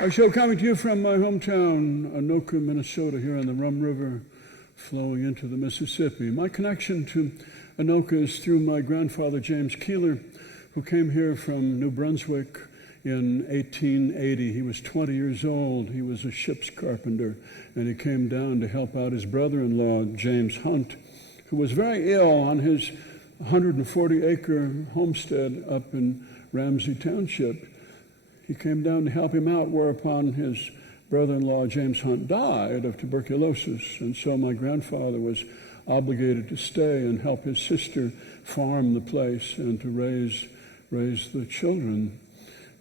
Our show coming to you from my hometown, Anoka, Minnesota, here on the Rum River, flowing into the Mississippi. My connection to Anoka is through my grandfather, James Keillor, who came here from New Brunswick in 1880. He was 20 years old. He was a ship's carpenter, and he came down to help out his brother-in-law, James Hunt, who was very ill on his 140-acre homestead up in Ramsey Township. He came down to help him out, whereupon his brother-in-law, James Hunt, died of tuberculosis. And so my grandfather was obligated to stay and help his sister farm the place and to raise the children.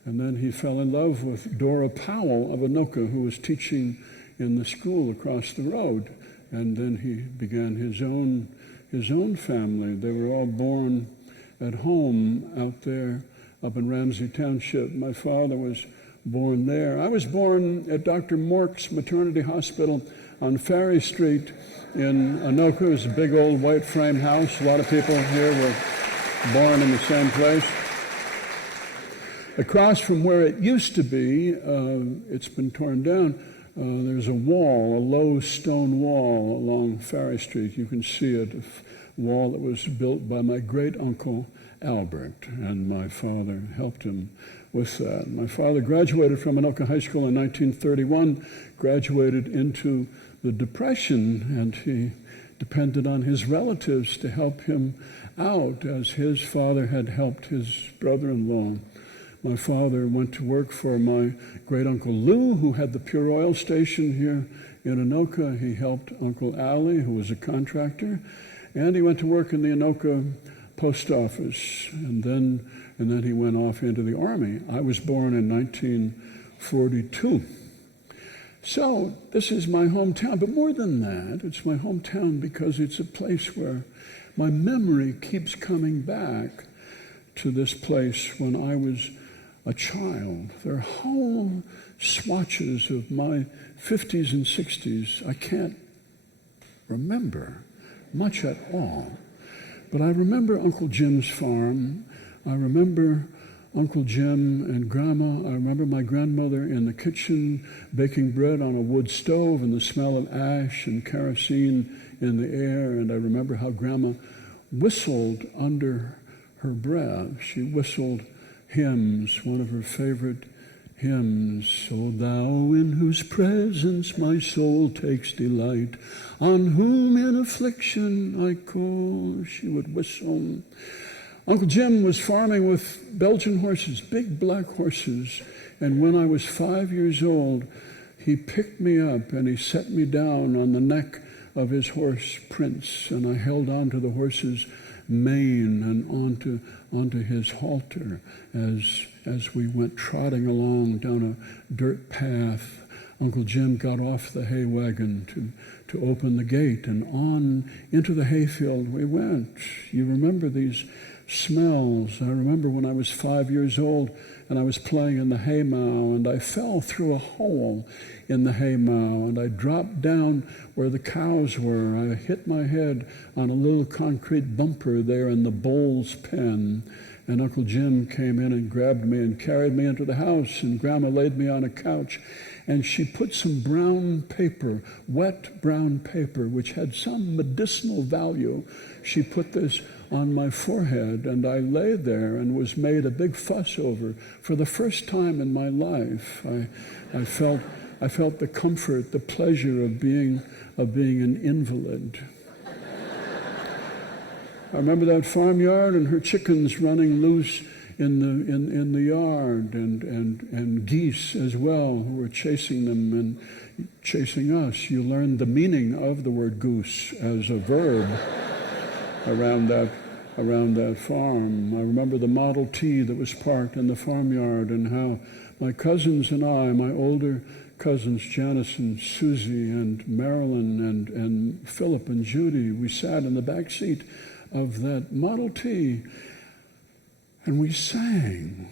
And then he fell in love with Dora Powell of Anoka, who was teaching in the school across the road. And then he began his own family. They were all born at home out there up in Ramsey Township. My father was born there. I was born at Dr. Mork's Maternity Hospital on Ferry Street in Anoka. It was a big old white frame house. A lot of people here were born in the same place. Across from where it used to be, it's been torn down, there's a wall, a low stone wall along Ferry Street. You can see it, a wall that was built by my great-uncle Albert, and my father helped him with that. My father graduated from Anoka High School in 1931, graduated into the Depression, and he depended on his relatives to help him out, as his father had helped his brother-in-law. My father went to work for my great-uncle Lou, who had the pure oil station here in Anoka. He helped Uncle Allie, who was a contractor, and he went to work in the Anoka post office, and then he went off into the Army. I was born in 1942. So this is my hometown, but more than that, it's my hometown because it's a place where my memory keeps coming back to this place when I was a child. There are whole swatches of my 50s and 60s I can't remember much at all. But I remember Uncle Jim's farm. I remember Uncle Jim and Grandma. I remember my grandmother in the kitchen baking bread on a wood stove and the smell of ash and kerosene in the air. And I remember how Grandma whistled under her breath. She whistled hymns, one of her favorite hymns. O thou in whose presence my soul takes delight, on whom in affliction I call, she would whistle. Uncle Jim was farming with Belgian horses, big black horses, and when I was 5 years old, he picked me up and he set me down on the neck of his horse, Prince, and I held on to the horse's mane and onto his halter as we went trotting along down a dirt path. Uncle Jim got off the hay wagon to open the gate, and on into the hayfield we went. You remember these smells. I remember when I was 5 years old and I was playing in the haymow, and I fell through a hole in the haymow, and I dropped down where the cows were. I hit my head on a little concrete bumper there in the bull's pen, and Uncle Jim came in and grabbed me and carried me into the house, and Grandma laid me on a couch, and she put some brown paper, wet brown paper, which had some medicinal value. She put this on my forehead, and I lay there and was made a big fuss over. For the first time in my life, I felt the comfort, the pleasure of being an invalid. I remember that farmyard and her chickens running loose in the yard, and geese as well who were chasing them and chasing us. You learned the meaning of the word goose as a verb around that farm. I remember the Model T that was parked in the farmyard, and how my cousins and I, my older cousins Janice and Susie and Marilyn and Philip and Judy, we sat in the back seat of that Model T, and we sang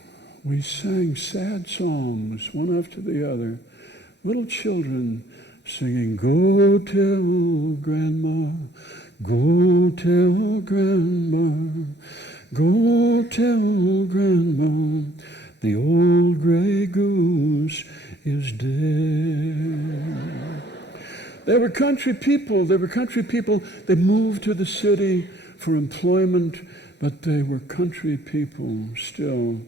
sad songs, one after the other. Little children singing, "Go tell Grandma, go tell Grandma, go tell Grandma, The old gray goose is dead. They were country people. They moved to the city for employment, but they were country people still.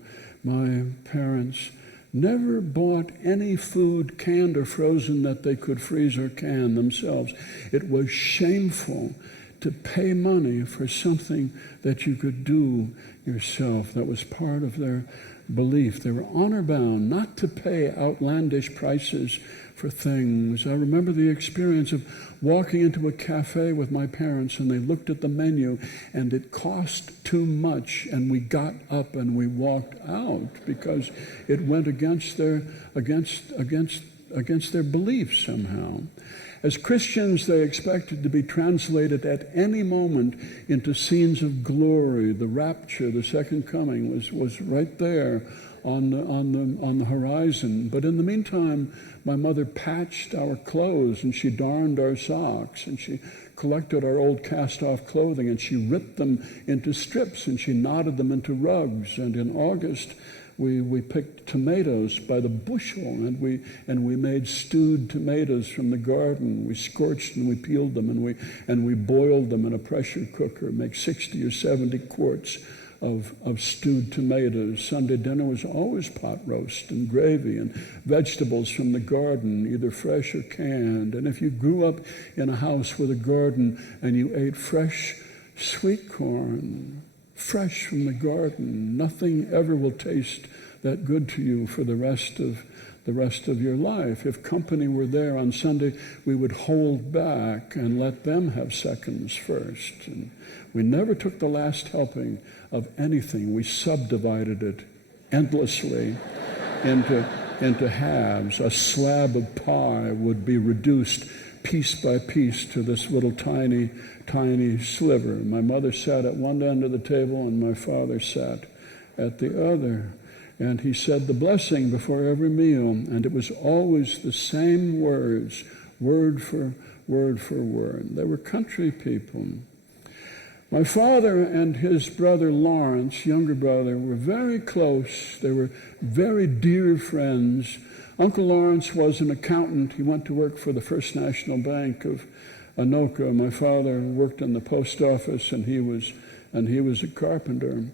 My parents never bought any food, canned or frozen, that they could freeze or can themselves. It was shameful to pay money for something that you could do yourself. That was part of their belief. They were honor-bound not to pay outlandish prices for things. I remember the experience of walking into a cafe with my parents, and they looked at the menu and it cost too much, and we got up and we walked out because it went against their beliefs somehow. As Christians, they expected to be translated at any moment into scenes of glory. The rapture, the second coming, was right there on the horizon. But in the meantime, my mother patched our clothes, and she darned our socks, and she collected our old cast-off clothing, and she ripped them into strips, and she knotted them into rugs. And in August, we picked tomatoes by the bushel, and we made stewed tomatoes from the garden. We scorched and we peeled them, and we boiled them in a pressure cooker, make 60 or 70 quarts of stewed tomatoes. Sunday dinner was always pot roast and gravy and vegetables from the garden, either fresh or canned. And if you grew up in a house with a garden and you ate fresh sweet corn, fresh from the garden, nothing ever will taste that good to you for the rest of your life. If company were there on Sunday, we would hold back and let them have seconds first. And we never took the last helping of anything. We subdivided it endlessly into halves. A slab of pie would be reduced piece by piece to this little tiny sliver. My mother sat at one end of the table and my father sat at the other. And he said the blessing before every meal, and it was always the same words, word for word. They were country people. My father and his brother Lawrence, younger brother, were very close. They were very dear friends. Uncle Lawrence was an accountant. He went to work for the First National Bank of Anoka. My father worked in the post office, and he was a carpenter.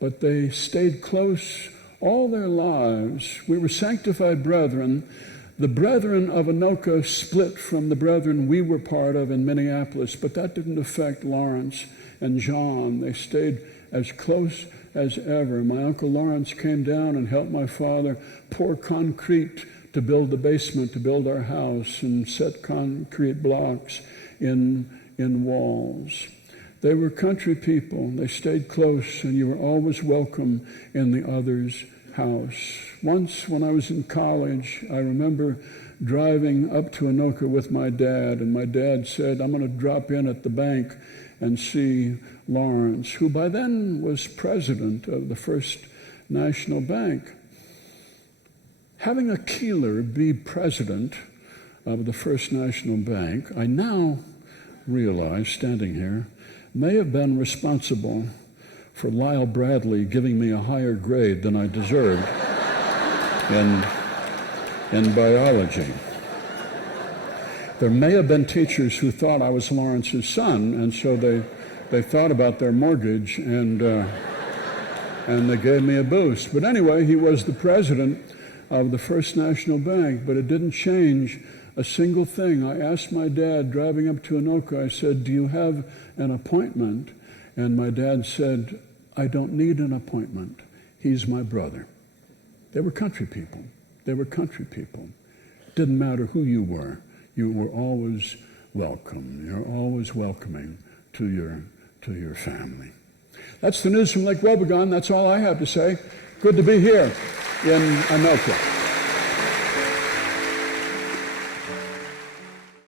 But they stayed close all their lives. We were sanctified brethren. The brethren of Anoka split from the brethren we were part of in Minneapolis, but that didn't affect Lawrence and John. They stayed as close as ever. My Uncle Lawrence came down and helped my father pour concrete to build the basement, to build our house, and set concrete blocks in walls. They were country people. They stayed close, and you were always welcome in the other's house. Once when I was in college, I remember driving up to Anoka with my dad, and my dad said, I'm going to drop in at the bank and see Lawrence, who by then was president of the First National Bank. Having a Keillor be president of the First National Bank, I now realize, standing here, may have been responsible for Lyle Bradley giving me a higher grade than I deserved in biology. There may have been teachers who thought I was Lawrence's son, and so they thought about their mortgage, and they gave me a boost. But anyway, he was the president of the First National Bank, but it didn't change a single thing. I asked my dad, driving up to Anoka, I said, do you have an appointment? And my dad said, I don't need an appointment. He's my brother. They were country people. They were country people. Didn't matter who you were always welcome. You're always welcoming to your family. That's the news from Lake Wobegon. That's all I have to say. Good to be here in Anoka.